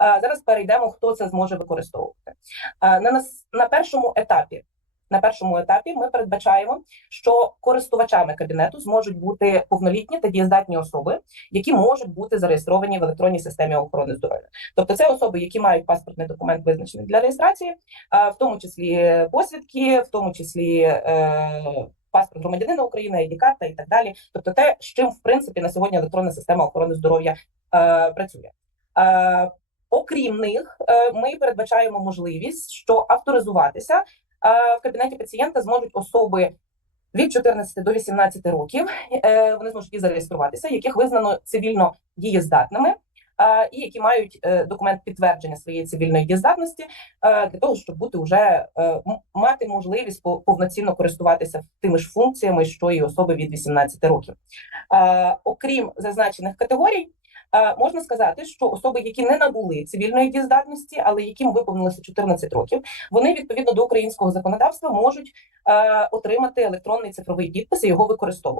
Зараз перейдемо, хто це зможе використовувати. На нас на першому етапі. На першому етапі ми передбачаємо, що користувачами кабінету зможуть бути повнолітні та дієздатні особи, які можуть бути зареєстровані в електронній системі охорони здоров'я. Тобто, це особи, які мають паспортний документ, визначений для реєстрації, в тому числі посвідки, в тому числі е, паспорт громадянина України, id карта і так далі. Тобто, те, з чим в принципі на сьогодні електронна система охорони здоров'я е, працює. Окрім них, е, ми передбачаємо можливість, що авторизуватися е, в кабінеті пацієнта зможуть особи від 14 до 18 років. Е, Вони зможуть і зареєструватися, яких визнано цивільно дієздатними, і які мають документ підтвердження своєї цивільної дієздатності для того, щоб бути вже мати можливість повноцінно користуватися тими ж функціями, що і особи від 18 років. Окрім зазначених категорій. Е, Можна сказати, що особи, які не набули цивільної дієздатності, але яким виповнилося 14 років, вони відповідно до українського законодавства можуть е, отримати електронний цифровий підпис і його використовувати.